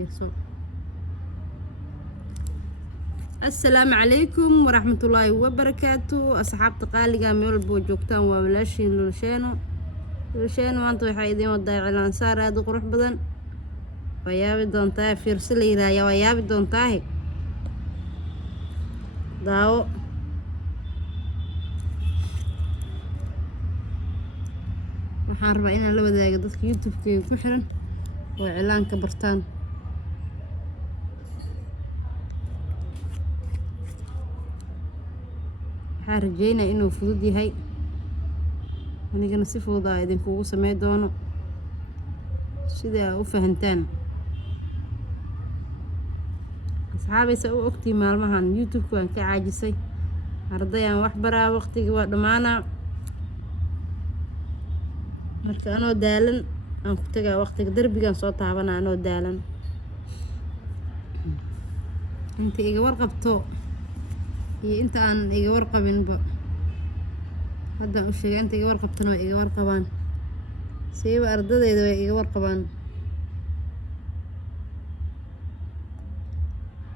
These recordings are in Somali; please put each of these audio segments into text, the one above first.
fiirso. السلام عليكم ورحمة الله وبركاته أصحاب تقاليقا ميول بوجوكتان وولاشين لولشينو وانتو يحايدين وداي علان سار هادو قروح بدن ويابي دونتاي فيرسلي رايا ويابي دونتاي داو waxaan rabaa inaan la wadaago dadka youtube-kayga ku xiran oo cilaanka bartaan. waxaan rajeynaa inuu fudud yahay anigana si fudud aa idinkugu samey doono sida aa u fahantaan. asxaabaysa u ogtii maalmahan youtube-ka waan ka caajisay ardayaan wax baraa waqtigii waa dhammaanaa marka anoo daalan aan ku tagaa waqtiga darbigaan soo taabanaa anoo daalan. inta iga warqabto iyo inta aan iga warqabinba haddaan u sheegay inta iga warqabtana way iga warqabaan siiba ardadeyda way iga warqabaan.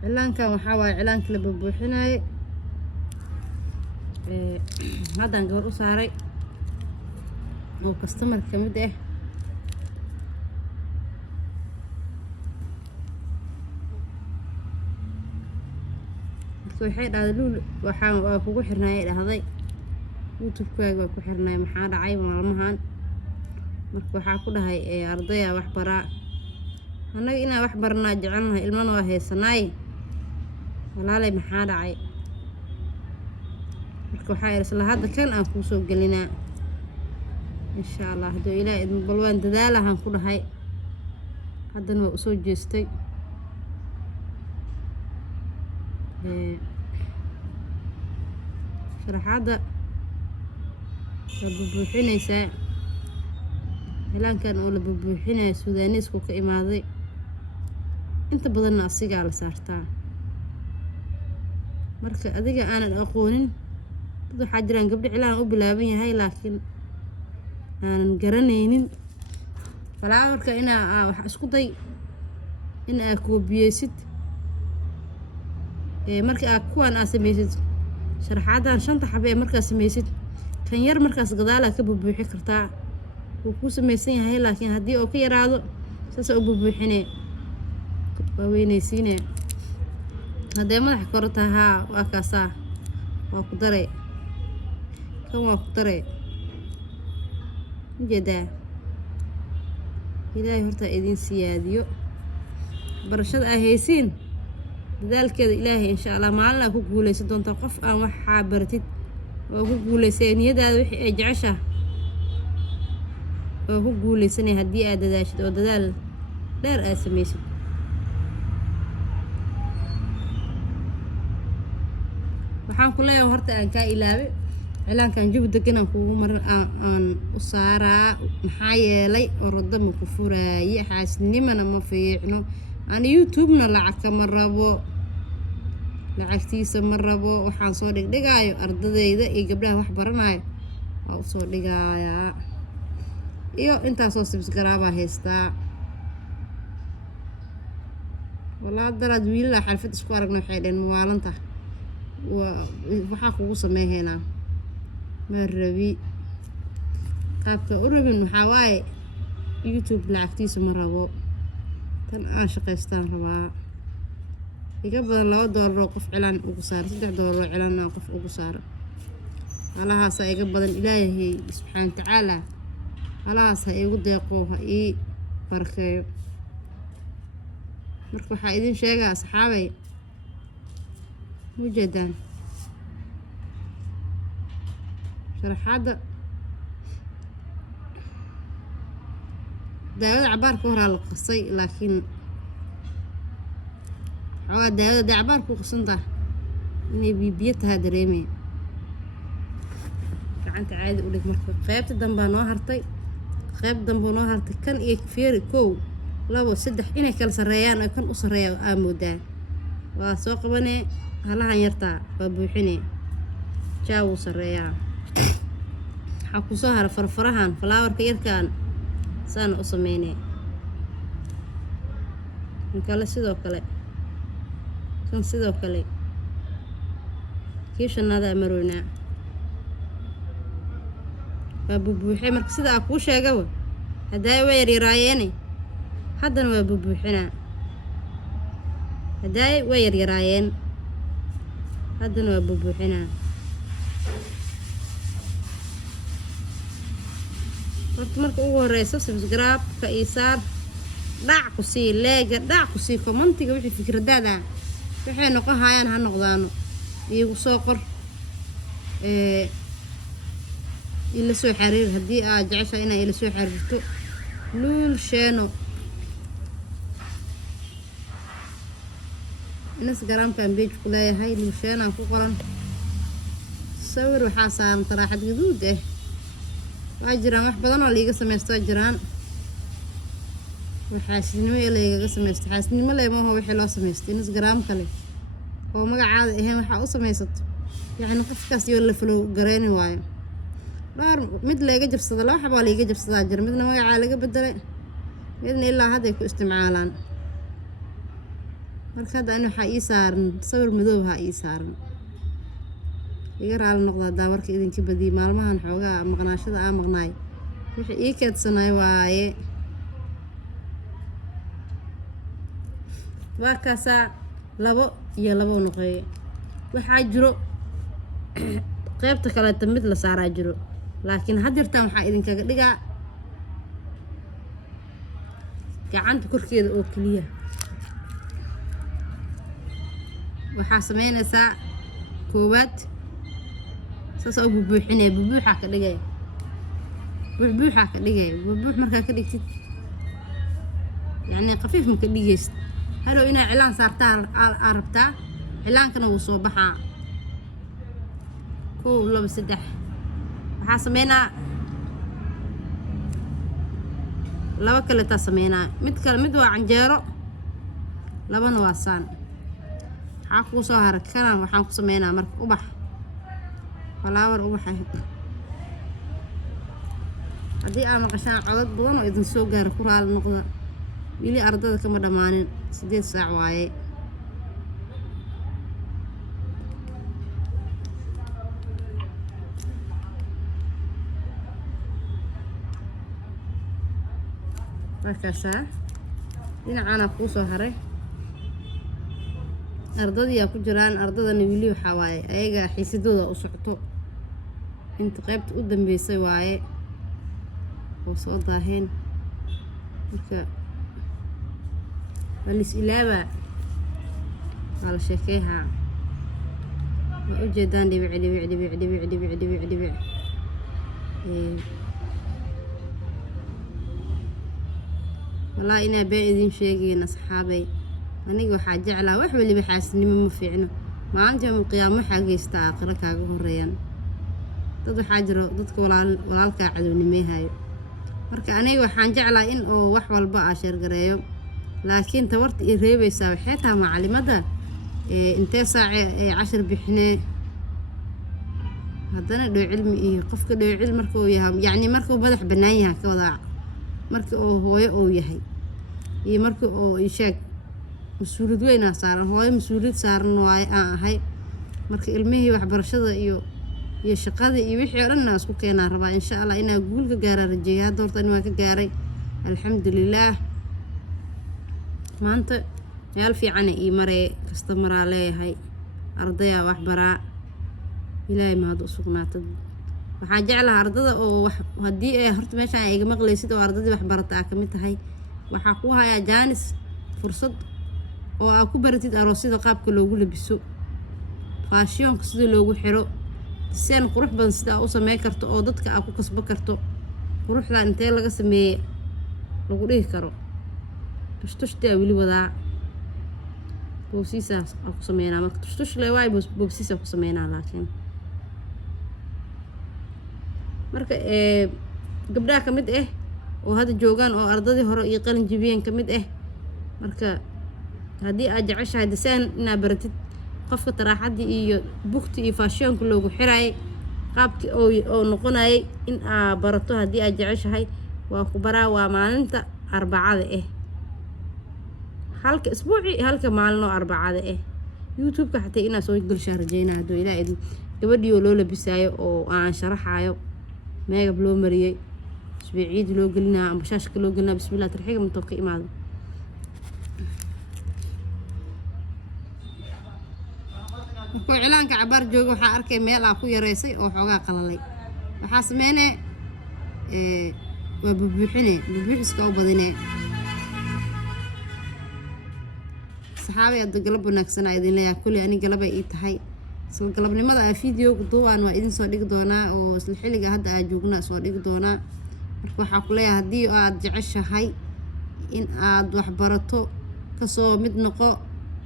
cilaankan waxaa waaye cilaankii la buubuuxinaaye haddaan gabar u saaray oo customer ka mid ah marka waxay dhahday luul waa kugu xirnaayay dhahday youtube-kaaga waa ku xirnaay maxaa dhacay maalmahan. marka waxaa ku dhahay ardaya wax baraa annaga inaan wax baranaa jecelnahay ilmana waa heysanaay walaalay maxaa dhacay. marka waxaa isla hadda kan aan kuu soo gelinaa insha allah hadduu ilaahay idmo bal waan dadaalahan ku dhahay haddana waa usoo jeestay. sharaxaadda waa bubuuxinaysaa cilaankan oo la bubuuxinayo suudaaneesku ka imaaday inta badanna asigaa la saartaa. marka adiga aanan aqoonin dad waxaa jiraan gabdho cilaan u bilaaban yahay laakiin aanan garanaynin falaawarka inaa wax isku day in aa koobiyeysid marka aa kuwaan aa samaysid sharaxaadan 5 xabo ee markaa samaysid kan yar markaas gadaalaa ka bubuuxi kartaa wuu ku samaysan yahay laakiin haddii oo ka yaraado saas u bubuuxinee waa weynaysiinee haddee madaxa korota haa waa kaasaa waa ku daray kan waa ku daray ujeedaa. ilaahay horta idin siyaadiyo barashada aa haysiin dadaalkeeda ilaahay insha allah maalin aa ku guuleysan doontaa qof aan waxaa baratid oo ku guuleysay niyadaada wixii ay jeceshaa oo ku guuleysanay haddii aad dadaashid oo dadaal dheer aad samaysid. waxaan ku leeyahay horta aan kaa ilaabay cilaankan jawi degan aan kuugu marin aan u saaraa maxaa yeelay orodo ma ku furaaye xaasidnimana ma fiicno ani youtube-na lacag kama rabo lacagtiisa ma rabo waxaan soo dhigdhigaayo ardadeyda iyo gabdhaha wax baranayo waa u soo dhigayaa iyo intaasoo sibsgaraabaa haystaa. walaa daraad wiilala xalfad isku aragna waxay dhaheen mawaalanta waxaa kugu sameeheynaa ma rabi qaabka u rabin maxaa waaye youtube lacagtiisa ma rabo tan aan shaqaystaan rabaa iga badan $2 oo qof cilaan ugu saaro $3 oo cilaan aan qof ugu saaro alahaasa iga badan ilaahay subxaana watacaala alahaas ha igu deeqo ha ii barkeeyo. marka waxaa idin sheegaa asxaabay mujeedaan sharaxaadda daawada cabaarka horaa la qasay laakiin xoogaa daawada dee cabaarka u qasantaa inay biyo tahaa dareemaya gacanta caadi u dhig. marka qaybta dambaa noo hartay kan iyo feeri 1 2 3 inay kala sareeyaan oo kan u sareeya aa moodaa waa soo qabanee halahan yartaa waa buuxinee jaa wuu sareeyaa. waxaa ku soo hara farfarahan falaawarka yarkaan saana u sameynee kale sidoo kale kan sidoo kale kii shanaad aan maroynaa waa buubuuxay marka sida aan kuu sheegaba hadday way yaryaraayeen haddana waa buubuuxinaa hadday way yaryaraayeen haddana waa buubuuxinaa horta marka ugu horeysa subscribe-ka ii saar dhac ku sii leega dhac ku sii commentiga wixii fikradaada waxay noqon hayaan ha noqdaano iigu soo qor ila soo xiriir haddii aad jeceshahay inaad ila soo xiriirto luul sheeno instagram-kan page ku leeyahay luul sheenaan ku qoran sawir waxaa saaran taraaxad gaduud waa jiraan wax badan oo liiga samaysto waa jiraan waxaasnimo laygaga samaysto xaasnimo leemaho wixii loo samaystay instagram kale oo magacaada ahayn waxaa u samaysato yacni qofkaas yoo la flow gareyni waayo dhowr mid layga jabsada laba xabaa layga jabsadaa jira midna magacaa laga bedelay midna ilaa hadday ku isticmaalaan marka hadda ani waxaa ii saaran sawir madoob haa ii saaran iga raali noqda haddaa warka idinka badiyay maalmahan xoogaa maqnaashada aa maqnaay wixii ii keedsanay waaye waa kaasaa 2 iyo 2 noqoy waxaa jiro qaybta kale mid la saaraa jiro laakiin hadirtaan waxaa idinkaga dhigaa gacanta korkeeda oo kaliya waxaa sameynaysaa koowaad saas oo buubuuxinaya buubuuxa ka dhigay buubuux markaa ka dhigtid yacni khafiif ma ka dhigaysid halo inaa cilaan saartaa aa rabtaa cilaankana wuu soo baxaa 1 2 3 waxaa sameynaa 2 kale taa sameynaa mid waa canjeero 2na waa saan waxaa kuu soo haray kana waxaan ku sameynaa marka ubax falaawar ubaxa haddii aa maqashaan codad badan oo idin soo gaara ku raali noqda wili ardada kama dhammaanin 8 saac waaye markaasaa dhinacaana kuu soo haray ardadii ku jiraan ardadana wili waxaa waaye ayaga xiisadooda u socoto inta qaybta u dambeysay waaye oo soo daaheen marka walis ilaaba waa la sheekeyhaa waa ujeedaan dhibic والله إنا بعدين شيء أصحابي أنا waxaa jeclaa wax waliba xaasnimo ma fiicno maalinta yawm qiyaamo xageesta aakhira kaaga horeeyaan dad waxaa jiro dadka walaalka cadownimeehayo marka aniga waxaan jeclaa in oo wax walba aa sheergareeyo laakiin tabarta i reebaysaa waxay tahay macalimada intee saac ee 10 bixinee haddana dhoo cilmi iyo qofka dhoo cilmi markuu yahay yacni markuu madax bannaan yahay ka wada markii oo hooyo oo yahay iyo markii oo ishaag مسؤولية وين صار هواي مسؤولية صار نواي هاي مرك علمه وحبرشة iyo shaqada iyo wixii dhan isku keenaa rabaa insha Allah inaa guul ka gaaro rajeeyaa doortan waa ka gaaray alxamdulillah maanta meel fiican ii maray customer leeyahay ardaya wax baraa ilaahay ma hadu sugnaatay waxaa jeclahay ardada oo wax hadii ay horta meesha ay iga maqleysid oo ardadii wax barataa ka mid tahay waxaa ku hayaa jaanis fursad oo aa ku baratid aroosida qaabka loogu labiso faashiyonka sida loogu xiro seen qurux badan sida u sameey karto oo dadka aa ku kasba karto quruxda intee laga sameeyay lagu dhigi karo tushtushta wili wadaa boosiisa aa ku sameynaa marka tushtush leewaay boosiisa ku sameynaa laakiin marka gabdhaha ka mid oo hadda joogaan oo ardadii hore iyo qalin jibiyeen ka mid marka haddii aad jeceshahay design inaad baratid qofka taraaxadii iyo bugti iyo faashiyonka loogu xiraayay qaabkii oo noqonayay in aad barato haddii aad jeceshahay waa ku baraa waa maalinta arbacada halka isbuuci halka maalin oo arbacada ah youtube-ka xataa inaa soo galshaa rajeynaa hadduu ilaahay idin gabadhii oo loo labisaayo oo aan sharaxaayo meegab loo mariyey isbiiciid loo gelinaa ama shaashka loo gelinaa bismillah tarxiga mantoo ka imaado markuu cilaanka cabaar jooga waxaa arkay meel aa ku yareysay oo xoogaa qalalay waxaa sameynee waa bubuuxiska u badinee saxaabay hadda galab wanaagsanaa idin leeyahay kuley ani galabay ii tahay isla galabnimada aa fideoga duubaan waa idin soo dhigi doonaa oo isla xilliga hadda aa joogna soo dhigi doonaa marka waxaa ku leeyahay haddii aad jeceshahay in aad waxbarato kasoo mid noqo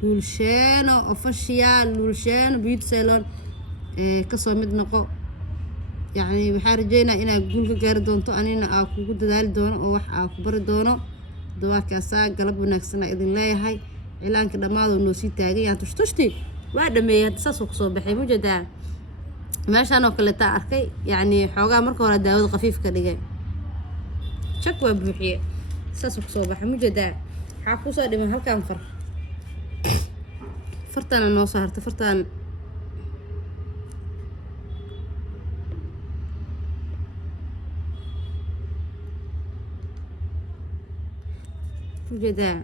luulsheeno official luulsheeno beauty salon kasoo mid noqo yacni waxaa rajeynaa inaad guul ka gaari doonto anina aa kugu dadaali doono oo wax aa ku bari doono dawaakaasaa galab wanaagsanaa idin leeyahay cilaanka dhammaadoo noo sii taagan yahay tushtushti waa dhameeyay hadda saasoo kusoo baxay mujeedaa meeshaan oo kaleetaa arkay yacni xoogaa marka hore daawada khafiif ka dhigay jak waa buuxiye saasoo kusoo baxay mujeedaa waxaa kusoo dhiman halkaan fartaana noo soo hartay fartaan mujeedaa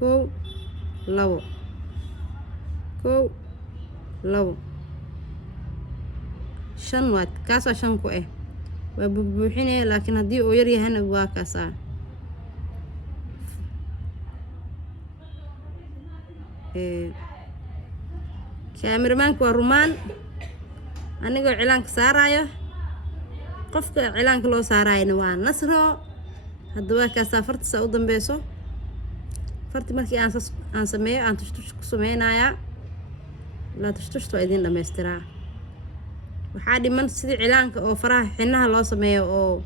1 2 1 2 5 waad kaasoo 5 ku ah waa buuxinaya laakiin haddii uu yar yahayna waa kaasaa kaamiramanka waa rumaan anigoo cilaanka saaraayo qofka cilaanka loo saaraayana waa nasro hadda waa kaasaa fartiisa u dambeyso farti markii aan sameeyo aan tushtush ku sameynayaa ilaa tushtushta waa idin dhammaystiraa waxaa dhiman sidii cilaanka oo faraha xinaha loo sameeyo oo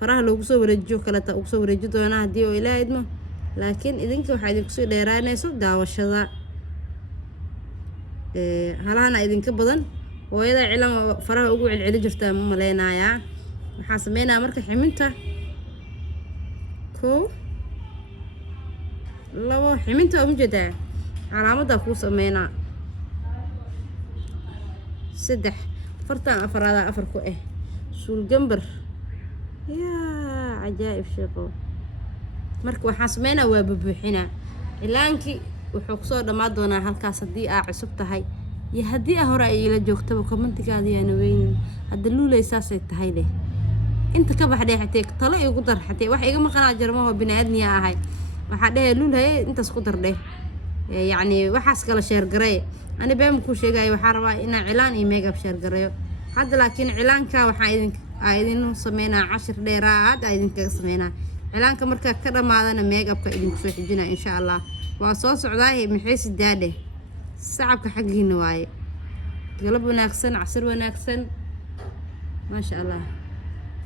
faraha loogu soo wareejiyo kaleta ugu soo wareeji doonaa haddii oo ilaa idmo laakiin idinka waxaa idinku sii dheeraanayso daawashada halahana idinka badan hooyada cilaan faraha ugu celceli jirtaa ma maleynayaa waxaa sameynayaa marka ximinta 1 2 ximinta waa mujeedaa calaamaddaa kuu sameynaa 3 fartaan afaraada 4 ku ah suul gambar yaa cajaa'ib sheeko marka waxaa sameynaa waa bubuuxinaa cilaankii wuxuu kusoo dhammaan doonaa halkaas haddii aa cusub tahay iyo haddii aa hore ay ila joogtaba commentigaada yaana weynin hadda luulay saasay tahay leh inta ka baxdhay xatee talo igu dar xatee wax iga maqanaa jarmaho bini'aadmiya ahay waxaa dhehe luulay intaas ku dar dheh yacni waxaas kala sheergarey ani been ku sheegay waxaa rabaa inaan cilaan iyo makeup sheergareeyo hadda laakiin cilaanka waxaa idin sameynaa 10 dheeraad aa idinkaga sameynaa cilaanka markaa ka dhamaadana makeup-ka idinku soo xijinaa insha Allah waa soo socdaa maxay sidaade sacabka xaqiina waaye galab wanaagsan casir wanaagsan ma sha Allah